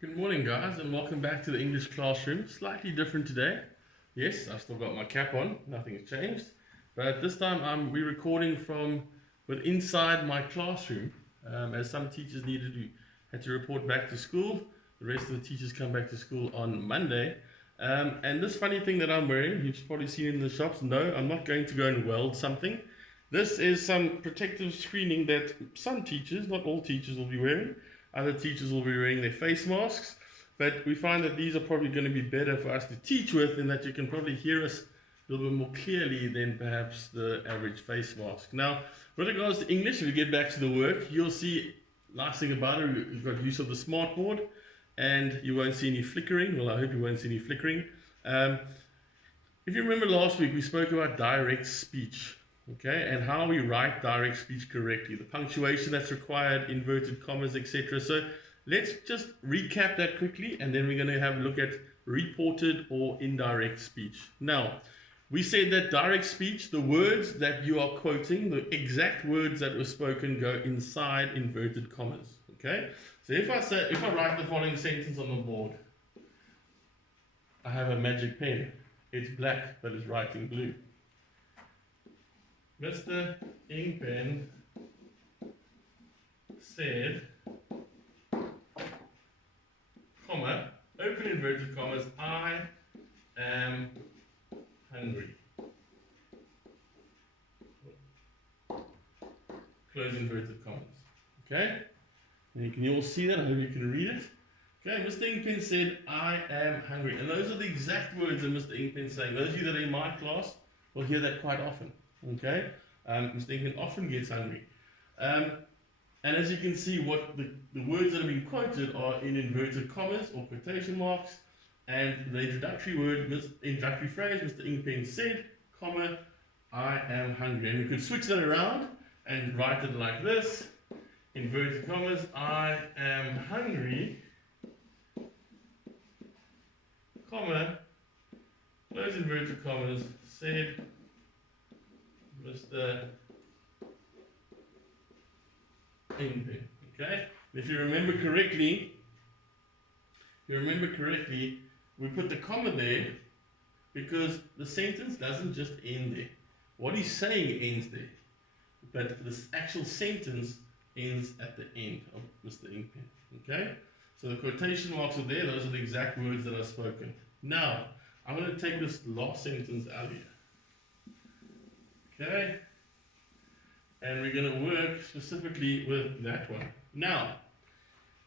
Good morning, guys, and welcome back to the English classroom. Slightly different today. Yes, I've still got my cap on, nothing has changed. But this time we're recording from inside my classroom, as some teachers had to report back to school. The rest of the teachers come back to school on Monday. And this funny thing that I'm wearing, you've probably seen it in the shops. No, I'm not going to go and weld something. This is some protective screening that some teachers, not all teachers, will be wearing. Other teachers will be wearing their face masks, but we find that these are probably going to be better for us to teach with, in that you can probably hear us a little bit more clearly than perhaps the average face mask. Now, with regards to English, if we get back to the work, you'll see, last thing about it, you've got use of the smartboard, and you won't see any flickering. Well, I hope you won't see any flickering. Um, if you remember last week, we spoke about direct speech. Okay, and how we write direct speech correctly, the punctuation that's required, inverted commas, etc. So let's just recap that quickly, and then we're going to have a look at reported or indirect speech. Now, we said that direct speech, the words that you are quoting, the exact words that were spoken, go inside inverted commas. Okay, so if I write the following sentence on the board, I have a magic pen. It's black, but it's writing blue. Mr. Inkpen said, comma, open inverted commas, I am hungry. Close inverted commas. Okay? And can you all see that? I hope you can read it. Okay, Mr. Inkpen said, I am hungry. And those are the exact words that Mr. Inkpen is saying. Those of you that are in my class will hear that quite often. Okay? Mr. Inkpen often gets hungry. And as you can see, what the words that have been quoted are in inverted commas or quotation marks. And the introductory phrase, Mr. Inkpen said, comma, I am hungry. And we could switch that around and write it like this. Inverted commas, I am hungry, comma, close inverted commas, said Mr. Inkpen. Okay? If you remember correctly, we put the comma there because the sentence doesn't just end there. What he's saying ends there, but this actual sentence ends at the end of Mr. Inkpen. Okay? So the quotation marks are there, those are the exact words that are spoken. Now, I'm going to take this last sentence out here. Okay? And we're going to work specifically with that one. Now,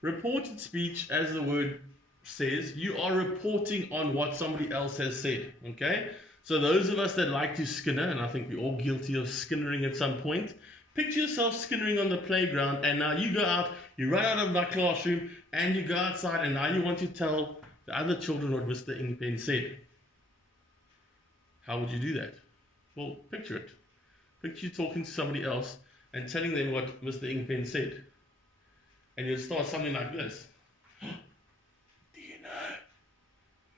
reported speech, as the word says, you are reporting on what somebody else has said. Okay? So those of us that like to skinner, and I think we're all guilty of skinnering at some point, picture yourself skinnering on the playground, and now you go out, you run out of that classroom, and you go outside, and now you want to tell the other children what Mr. Inkpen said. How would you do that? Well, picture it. Picture you talking to somebody else and telling them what Mr. Inkpen said. And you'll start something like this. Do you know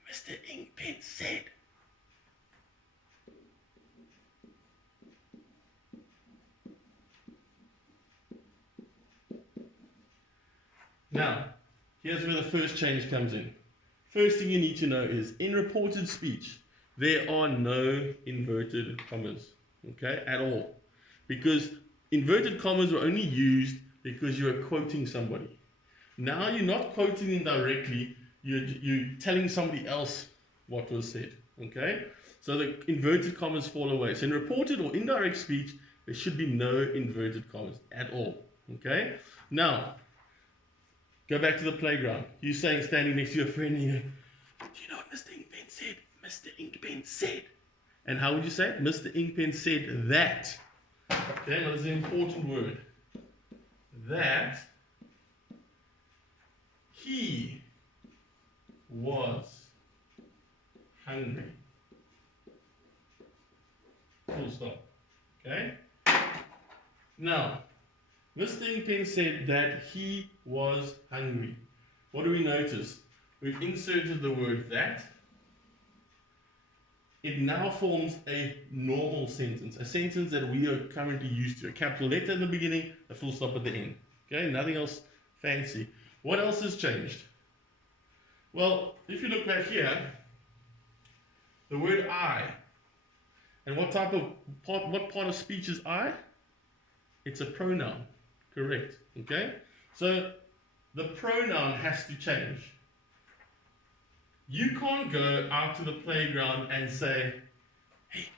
Mr. Inkpen said? Now, here's where the first change comes in. First thing you need to know is, in reported speech, there are no inverted commas, okay, at all. Because inverted commas were only used because you are quoting somebody. Now you're not quoting them directly, you're telling somebody else what was said, okay? So the inverted commas fall away. So in reported or indirect speech, there should be no inverted commas at all, okay? Now, go back to the playground. You saying, standing next to your friend, and you go, do you know what Mr. Inkpen said? Mr. Inkpen said. And how would you say it? Mr. Inkpen said that. Okay, now this is an important word. That he was hungry. Full stop. Okay? Now, Mr. Inkpen said that he was hungry. What do we notice? We've inserted the word that. It now forms a normal sentence, a sentence that we are currently used to. A capital letter at the beginning, a full stop at the end. Okay, nothing else fancy. What else has changed? Well, if you look back here, the word I, and what part of speech is I? It's a pronoun, correct, okay? So the pronoun has to change. You can't go out to the playground and say, hey,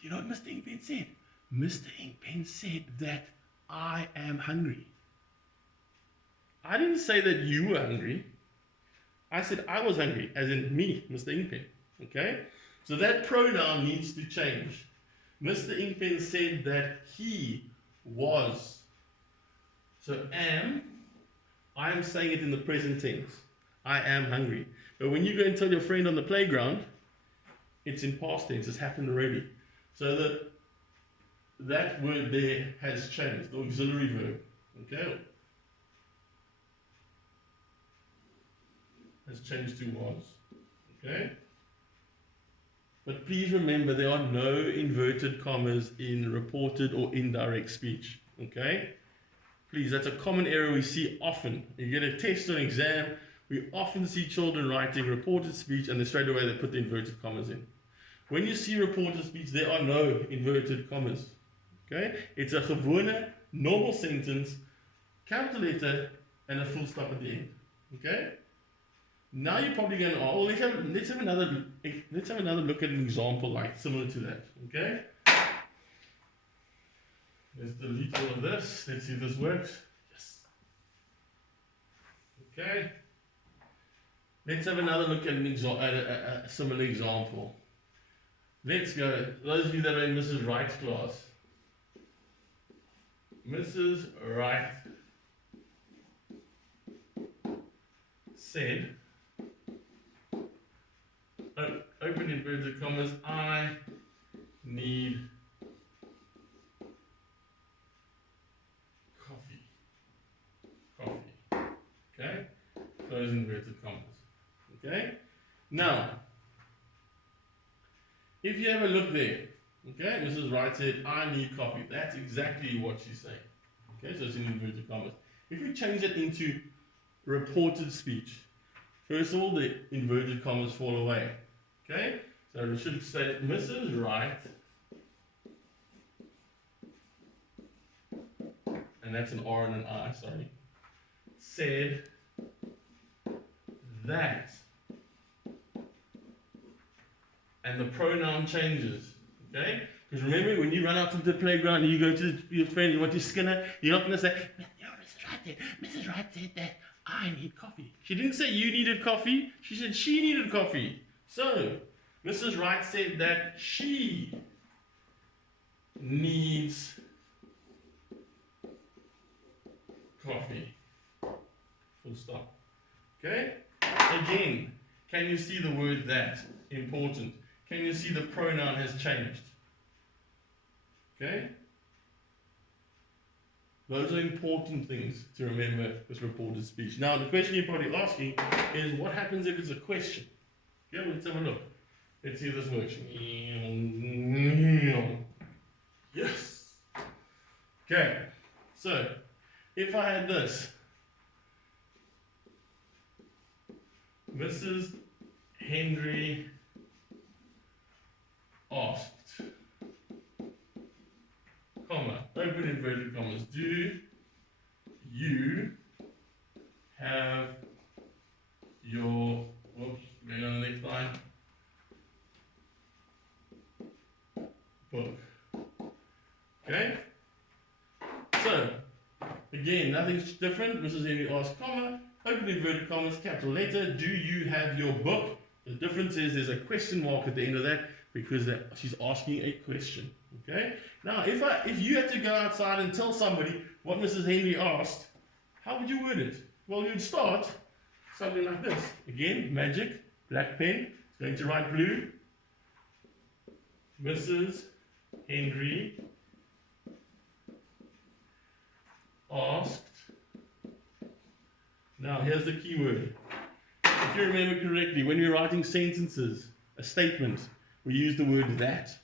you know what Mr. Inkpen said? Mr. Inkpen said that I am hungry. I didn't say that you were hungry. I said I was hungry, as in me, Mr. Inkpen. Okay? So that pronoun needs to change. Mr. Inkpen said that he was. So am, I am saying it in the present tense. I am hungry. But when you go and tell your friend on the playground, it's in past tense. It's happened already. So that word there has changed, the auxiliary verb. Okay? Has changed to was. Okay? But please remember there are no inverted commas in reported or indirect speech. Okay? Please, that's a common error we see often. You get a test or an exam, we often see children writing reported speech and then straight away they put the inverted commas in. When you see reported speech, there are no inverted commas. Okay? It's a gewone, normal sentence, capital letter, and a full stop at the end. Okay? Now you're probably going to, oh, let's have another look at an example like similar to that. Okay? Let's delete all of this. Let's see if this works. Yes. Okay. Let's have another look at a similar example. Let's go. Those of you that are in Mrs. Wright's class. Mrs. Wright said, open inverted commas, I need coffee. Okay? Close inverted commas. Okay? Now, if you have a look there, okay, Mrs. Wright said, I need coffee. That's exactly what she's saying. Okay, so it's in inverted commas. If we change it into reported speech, first of all, the inverted commas fall away. Okay? So we should say Mrs. Wright, and that's an R and an I, sorry, said that, and the pronoun changes, okay? Because remember, when you run out to the playground and you go to your friend, you want to Skinner, you're not going to say, Mrs. Wright said that I need coffee. She didn't say you needed coffee, she said she needed coffee. So, Mrs. Wright said that she needs coffee. Full stop. Okay? Again, can you see the word that? Important. Can you see the pronoun has changed? Okay? Those are important things to remember with reported speech. Now, the question you're probably asking is, what happens if it's a question? Okay, let's have a look. Let's see if this works. Yes. Okay, so if I had this, Mrs. Henry asked, comma, open inverted commas, do you have your, whoops, going on the next line, book? Okay? So, again, nothing's different. Mrs. Henry asked, comma, open inverted commas, capital letter, do you have your book? The difference is there's a question mark at the end of that because she's asking a question. Okay? Now, if you had to go outside and tell somebody what Mrs. Henry asked, how would you word it? Well, you'd start something like this. Again, magic, black pen, it's going to write blue. Mrs. Henry asked. Now, here's the key word. If you remember correctly, when we're writing sentences, a statement, we use the word that.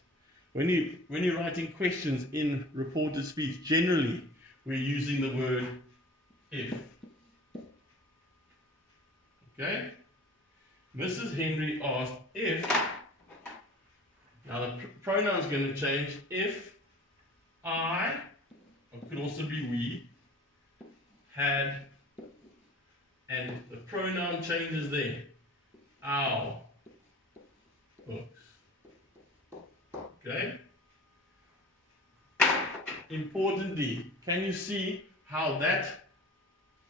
When you're writing questions in reported speech, generally, we're using the word if. Okay? Mrs. Henry asked if, now the pronoun is going to change, if I, or it could also be we, had, and the pronoun changes there, our books. Okay? Importantly, can you see how that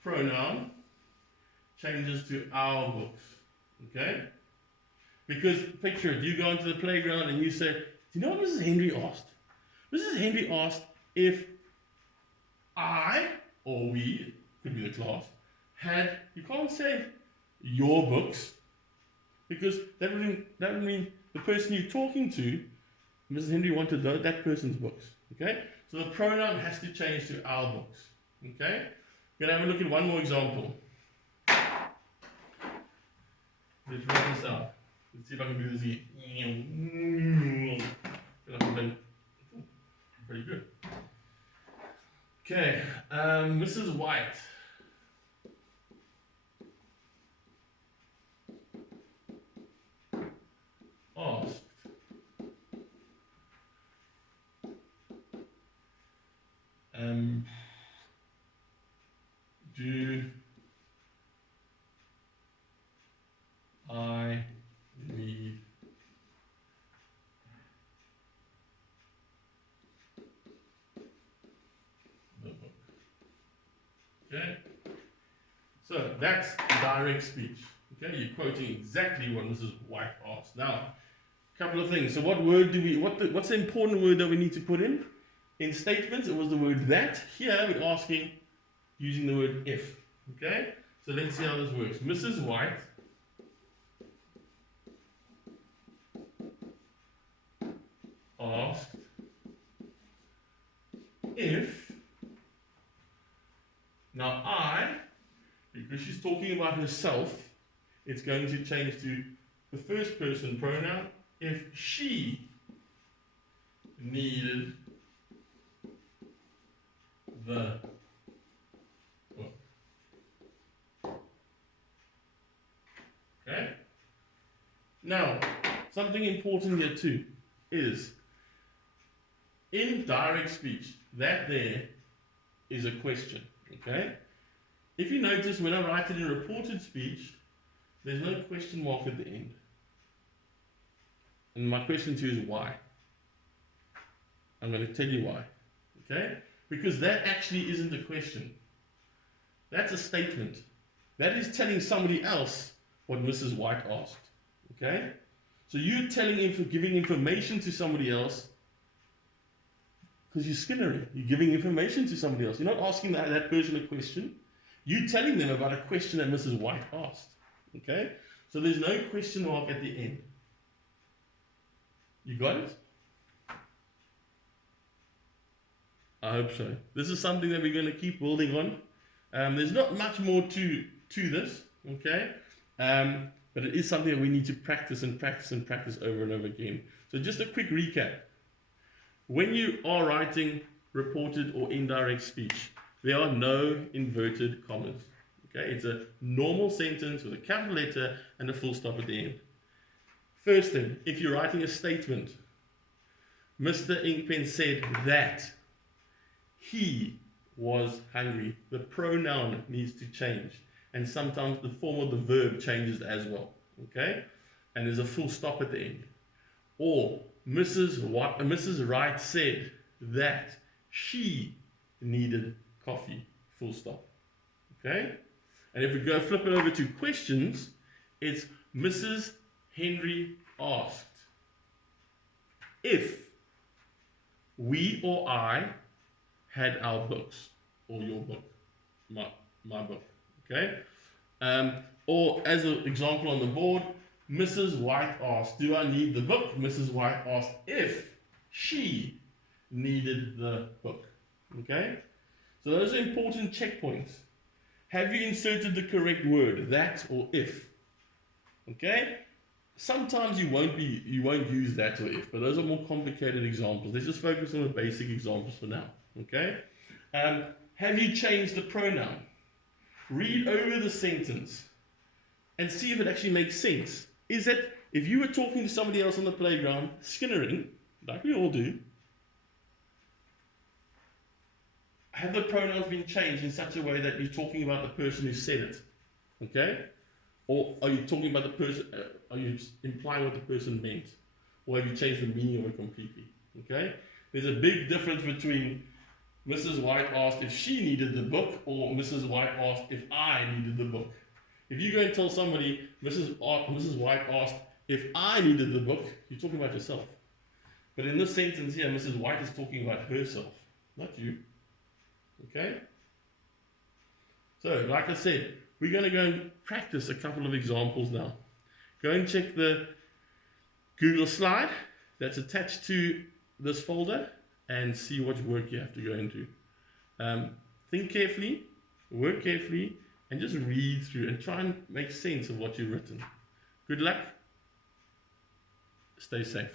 pronoun changes to our books? Okay? Because picture it, you go into the playground and you say, do you know what Mrs. Henry asked? Mrs. Henry asked if I, or we, could be the class, had, you can't say your books, because that would mean the person you're talking to, Mrs. Henry wanted that person's books. Okay? So the pronoun has to change to our books. Okay? We're going to have a look at one more example. Let's write this out. Let's see if I can do this again. Pretty good. Okay, Mrs. White. Asked. Do I need the book? Okay, so that's direct speech. Okay, you're quoting exactly what Mrs. White asked. Now, a couple of things. So what word do we, what's the important word that we need to put in? In statements, it was the word that. Here, we're asking using the word if. Okay, so let's see how this works. Mrs. White asked if, now I, because she's talking about herself, it's going to change to the first person pronoun, if she needed the book. Okay? Now, something important here too is, in direct speech, that there is a question. Okay? If you notice, when I write it in reported speech, there's no question mark at the end. And my question to you is why? I'm going to tell you why. Okay? Because that actually isn't a question. That's a statement. That is telling somebody else what Mrs. White asked. Okay? So you're giving information to somebody else because you're Skinnery. You're giving information to somebody else. You're not asking that person a question. You're telling them about a question that Mrs. White asked. Okay? So there's no question mark at the end. You got it? I hope so. This is something that we're going to keep building on. There's not much more to this, okay? But it is something that we need to practice and practice and practice over and over again. So just a quick recap. When you are writing reported or indirect speech, there are no inverted commas. Okay? It's a normal sentence with a capital letter and a full stop at the end. First thing, if you're writing a statement, Mr. Inkpen said that he was hungry. The pronoun needs to change. And sometimes the form of the verb changes as well. Okay? And there's a full stop at the end. Or Mrs. Wright said that she needed coffee. Full stop. Okay? And if we go flip it over to questions, it's Mrs. Henry asked if we or I had our books, or your book, my book, okay? Or as an example on the board, Mrs. White asked, do I need the book? Mrs. White asked if she needed the book, okay? So those are important checkpoints. Have you inserted the correct word, that or if? Okay? Sometimes you won't use that or if, but those are more complicated examples. Let's just focus on the basic examples for now. Okay? Have you changed the pronoun? Read over the sentence and see if it actually makes sense. Is that if you were talking to somebody else on the playground, skinnering, like we all do, have the pronouns been changed in such a way that you're talking about the person who said it? Okay? Or are you talking about the person, are you implying what the person meant? Or have you changed the meaning of it completely? Okay? There's a big difference between Mrs. White asked if she needed the book, or Mrs. White asked if I needed the book. If you go and tell somebody, Mrs. White asked if I needed the book, you're talking about yourself. But in this sentence here, Mrs. White is talking about herself, not you. Okay? So, like I said, we're going to go and practice a couple of examples now. Go and check the Google slide that's attached to this folder and see what work you have to go into. Think carefully, work carefully, and just read through and try and make sense of what you've written. Good luck. Stay safe.